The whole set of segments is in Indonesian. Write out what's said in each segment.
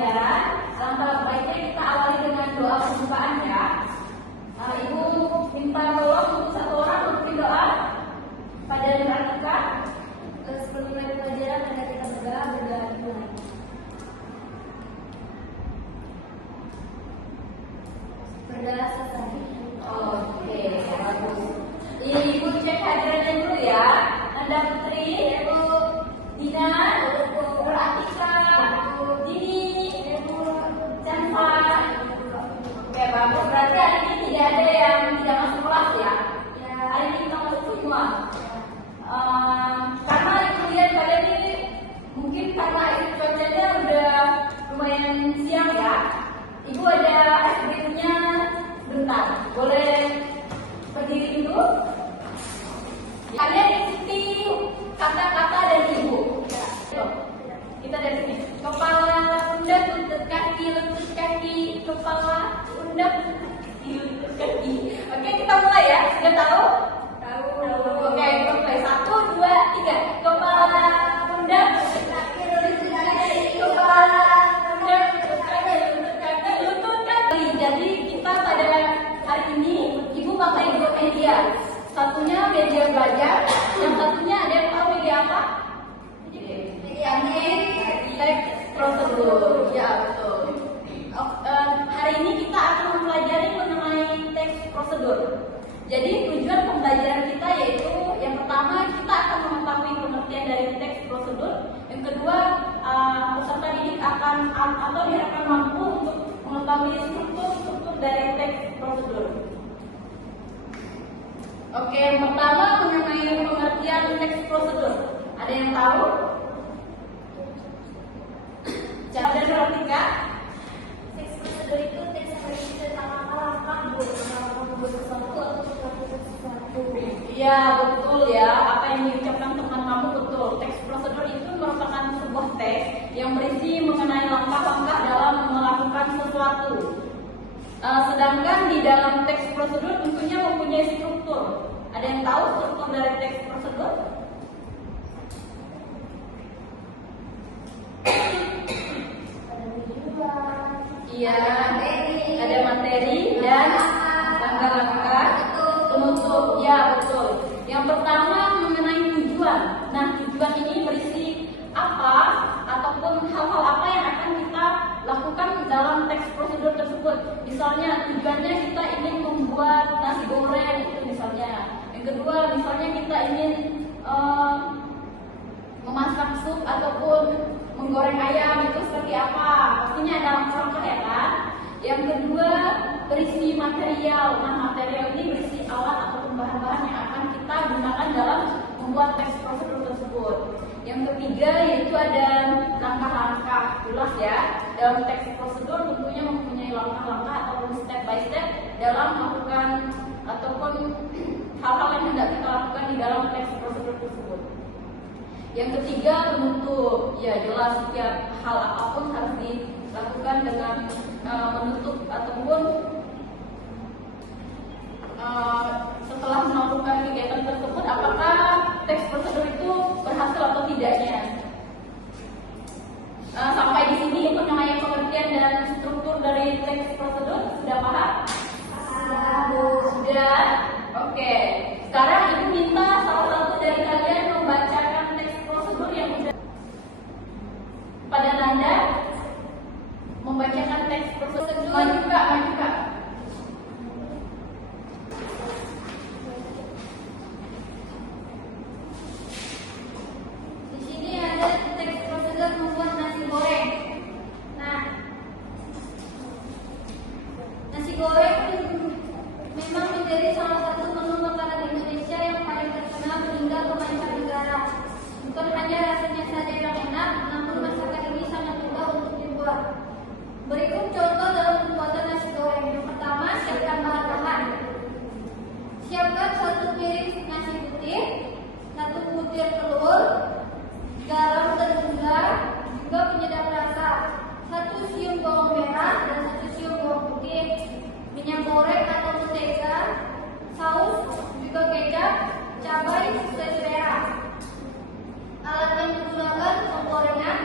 pembelajaran. Alangkah baiknya kita awali dengan doa pembukaan ya. Ibu minta tolong untuk satu orang untuk doa pada Ratika. Sebelum mulai pelajaran ada kita berdoa dimulai. Berdoa selesai. Oke, bagus. Ibu cek hadirannya dulu ya. Nanda Putri, Ibu Dina, Ibu Ratika, Ibu Dini, Ibu Canva. Oke, bagus. Berarti hari ini tidak ada yang tidak masuk kelas ya? Hari ini kita masuk semua. Karena ibu lihat kalian ini mungkin karena cuacanya udah lumayan siang ya. Ibu ada SBU-nya bentar. Boleh berdiri dulu? Kalian ikuti kata-kata dari ibu. Kita dari sini. Kepala, pundak, lutut kaki, kepala, pundak, lutut kaki. Oke, kita mulai ya. Sudah tahu? Tahu. Oke, kita mulai. 1, 2, 3. Kepala, pundak, lutut kaki, kepala, pundak, lutut kaki. Jadi kita pada hari ini ibu pakai dua media. Satunya media belajar, yang satunya ada yang tahu media apa? Teks prosedur. Ya betul. Hari ini kita akan mempelajari mengenai teks prosedur. Jadi tujuan pembelajaran kita yaitu yang pertama kita akan mengetahui pengertian dari teks prosedur. Yang kedua peserta didik akan atau diharapkan mampu untuk mengetahui struktur dari teks prosedur. Oke, yang pertama mengenai pengertian teks prosedur. Ada yang tahu? Cara dan Ratika? Teks prosedur itu teks yang berisi tentang langkah membuat sesuatu atau melakukan sesuatu. Iya, betul ya. Apa yang diucapkan teman kamu betul. Teks prosedur itu merupakan sebuah teks yang berisi mengenai langkah-langkah dalam melakukan sesuatu. Sedangkan di dalam teks prosedur tentunya mempunyai struktur. Ada yang tahu struktur dari teks prosedur? Iya, ada materi dan langkah-langkah penutup. Ya, betul. Yang pertama mengenai tujuan. Nah, tujuan ini berisi apa ataupun hal-hal apa yang akan kita lakukan dalam teks prosedur tersebut. Misalnya tujuannya kita ingin membuat nasi goreng itu misalnya. Yang kedua misalnya kita ingin memasak sup ataupun menggoreng ayam itu seperti apa. Pastinya ada langkah-langkah ya kan. Yang kedua berisi material. Nah, material ini berisi alat ataupun bahan-bahan yang akan kita gunakan dalam membuat teks prosedur tersebut. Yang ketiga yaitu ada langkah-langkah. Jelas ya, dalam teks prosedur tentunya mempunyai langkah-langkah ataupun step by step dalam melakukan ataupun hal-hal yang hendak kita lakukan di dalam teks prosedur tersebut. Yang ketiga penutup. Ya jelas setiap hal apapun harus dilakukan dengan menutup ataupun setelah melakukan kegiatan tersebut apakah teks prosedur itu berhasil atau tidaknya. Sampai di sini mengenai pengertian dan struktur dari teks prosedur sudah paham? Sudah. Oke. Sekarang ibu minta salah satu dari kalian membacakan teks prosedur yang sudah pada Nanda membacakan teks prosedur. Maju Kak. Di sini ada teks prosedur membuat nasi goreng. Nah, nasi goreng memang menjadi salah satu menu makanan Indonesia yang paling terkenal hingga ke mancanegara. Bukan hanya rasanya saja yang enak, namun masakan ini sangat mudah untuk dibuat. Berikut contoh dalam pembuatan nasi goreng. Yang pertama, siapkan bahan-bahan. Siapkan 1 piring nasi putih, 1 butir telur, garam dan gula, juga penyedap rasa, 1 siung bawang merah dan 1 siung bawang putih, minyak goreng atau mentega, saus, juga kecap, cabai sesuai selera. Alat yang digunakan penggorengan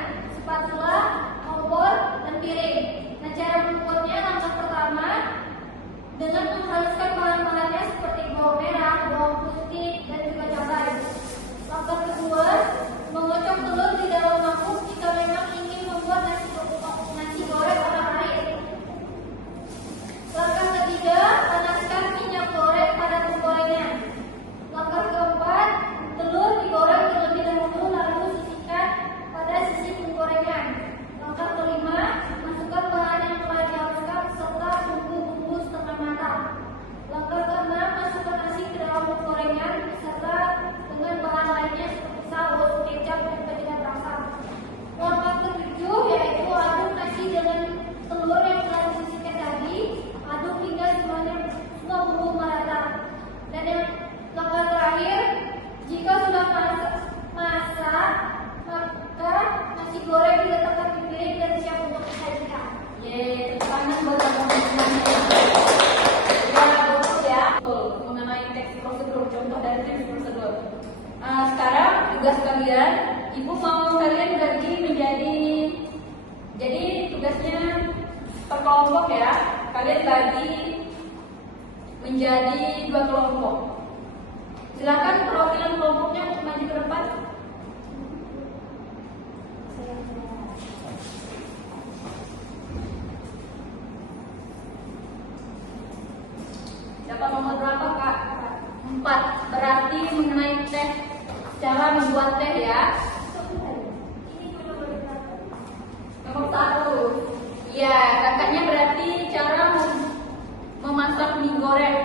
tugasnya per kelompok ya. Kalian bagi menjadi 2 kelompok. Silakan perwakilan kelompoknya untuk maju ke depan. Dapat nomor berapa Kak? 4. Berarti mengenai teh, cara membuat teh ya. Nomor 1. Iya, kakaknya berarti cara memasak mie goreng.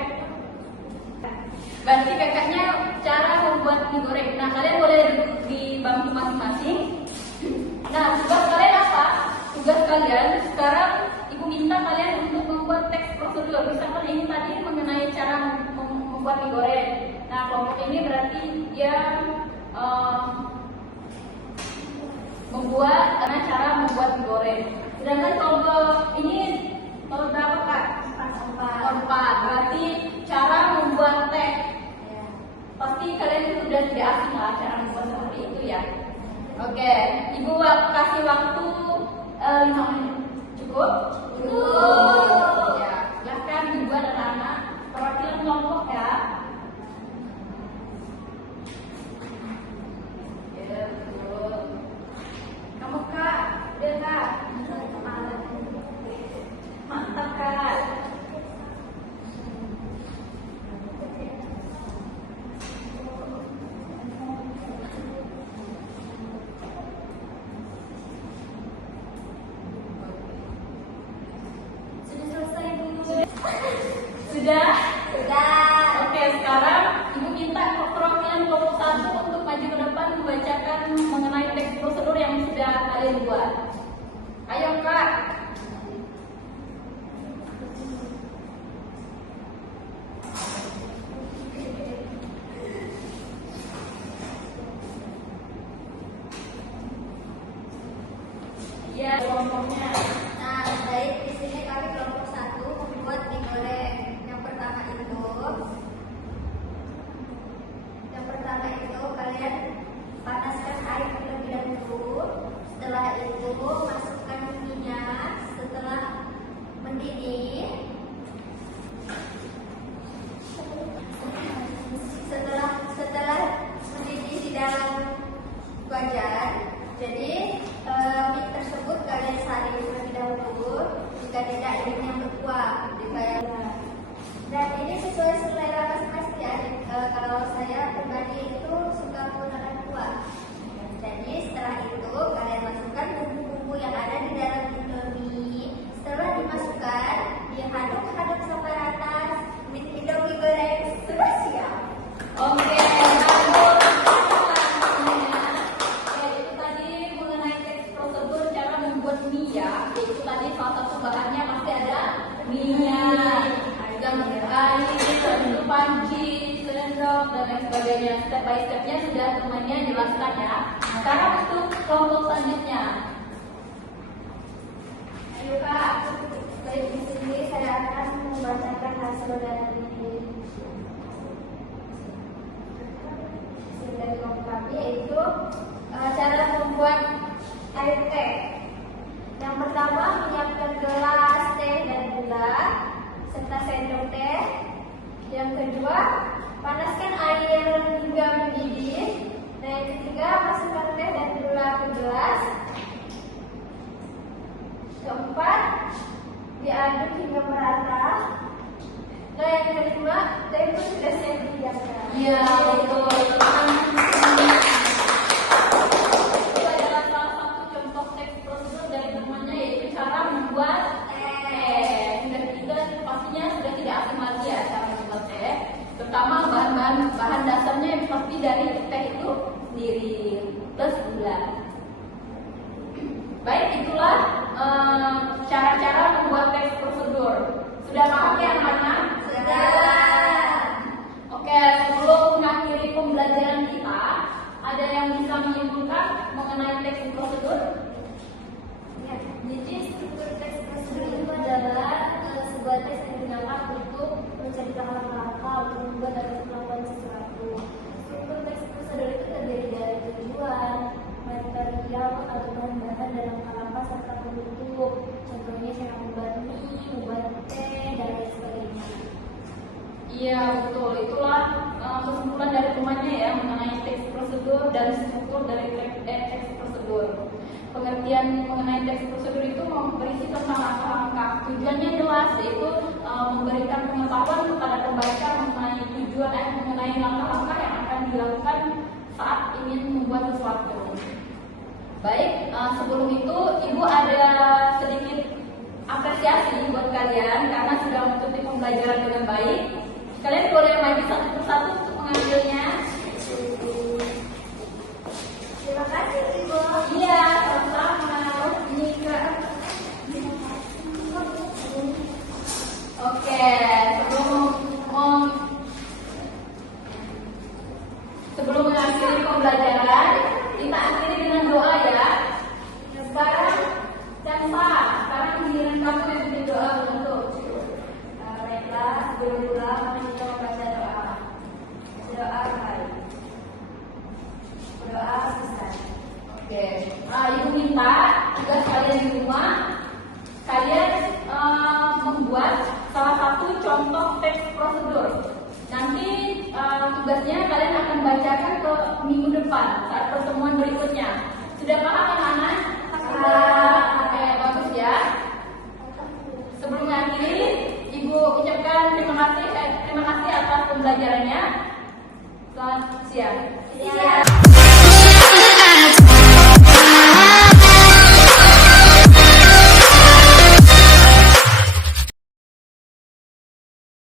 Berarti kakaknya cara membuat mie goreng. Nah, kalian boleh duduk di bangku masing-masing. Nah, tugas kalian apa? Tugas kalian sekarang ibu minta kalian untuk membuat teks prosedur. Misalkan ini tadi mengenai cara membuat mie goreng. Nah, kelompok ini berarti dia membuat cara membuat mie goreng. Sedangkan kelompok ini nomor berapa Kak? 4. Berarti cara membuat teh. Pasti kalian sudah tidak asing lah cara membuat seperti itu ya. Oke, ibu kasih waktu 5 menit. Cukup? Cukup. Ya, silahkan ibu dan anak perwakilan kelompok ya. Ya, betul. Kamu Kak, udah Kak? Mantap Kak. Sudah? Sudah. Oke, sekarang ibu minta perwakilan kelompok 1 untuk maju ke depan membacakan mengenai teks prosedur yang sudah kalian buat. Ayo Kak. Iya, kelompoknya. Nah, baik, di sini kami kelompok 1 membuat mie goreng. Yang pertama itu kalian panaskan air terlebih dahulu. Setelah itu masukkan minyak. Setelah mendidih, setelah mendidih di dalam wajan, jadi mie tersebut kalian saring terlebih dahulu. Jika tidak ingin yang berkuah, dan ini sesuai selera masing-masing ya. Kalau saya pribadi itu suka menggunakan kuah. Jadi setelah itu kalian masukkan bumbu-bumbu yang ada di dalam Indomie. Setelah dimasukkan, diaduk-aduk sampai rata. Indomie goreng sudah siap. Oke, itu tadi mengenai teks prosedur cara membuat mie ya. Itu tadi salah satu bahannya pasti ada minyak, air, panci, sendok dan lain sebagainya. Step by stepnya sudah temannya jelaskan ya. Sekarang untuk kelompok selanjutnya. Ayo Kak. Baik, di sini saya akan membacakan hasil dari kelompok kami, yaitu cara membuat air teh. Yang pertama, menyiapkan gelas teh dan gula serta sendok teh. Yang kedua, panaskan air hingga mendidih. Dan yang ketiga, masukkan teh dan gula ke gelas. Keempat, diaduk hingga merata. Dan yang kelima, teh itu sudah siap dihidangkan. Iya, betul. Itu adalah salah satu contoh teks prosedur dari temannya, yaitu cara membuat teh. Sudah kita pastinya sudah tidak asing lagi ya cara membuat teh. Terutama bahan dasarnya yang pasti dari teh itu sendiri plus gula. Baik, itulah cara-cara membuat teks prosedur. Sudah paham ya anak-anak? Sudah. Oke, sebelum mengakhiri pembelajaran kita, ada yang bisa menyimpulkan mengenai teks prosedur? Ya, jadi struktur teks prosedur itu adalah sebuah teks yang digunakan untuk menceritakan langkah-langkah untuk membuat dan melakukan sesuatu. Struktur teks prosedur itu terdiri dari tujuan, contohnya cara membuat mie, membuat teh, dan lain sebagainya. Iya betul, itulah kesimpulan dari temannya ya mengenai teks prosedur dan struktur dari teks prosedur. Pengertian mengenai teks prosedur itu berisi tentang langkah-langkah. Tujuannya jelas, yaitu memberikan pengetahuan kepada pembaca mengenai tujuan mengenai langkah-langkah yang akan dilakukan saat ingin membuat sesuatu. Baik, sebelum itu Ibu ada sedikit apresiasi buat kalian karena sudah mengikuti pembelajaran dengan baik. Kalian boleh maju satu persatu untuk mengambilnya. Terima kasih Ibu. Iya, sama-sama. Oke, sebelum mengakhiri pembelajaran, kita akhiri dengan doa ya. Sekarang sekarang giliran kamu yang bikin doa untuk. Baiklah, sebelumnya kami kita membaca doa. Doa baik. Doa selesai. Oke, Ibu minta tugas kalian di rumah, kalian membuat salah satu contoh teks prosedur. Nanti tugasnya kalian akan bacakan ke minggu depan saat pertemuan berikutnya. Sudah paham anak-anak? Sudah. Oke, bagus ya. Sebelum mengakhiri, Ibu ucapkan terima kasih atas pembelajarannya. Selamat siang. Siang.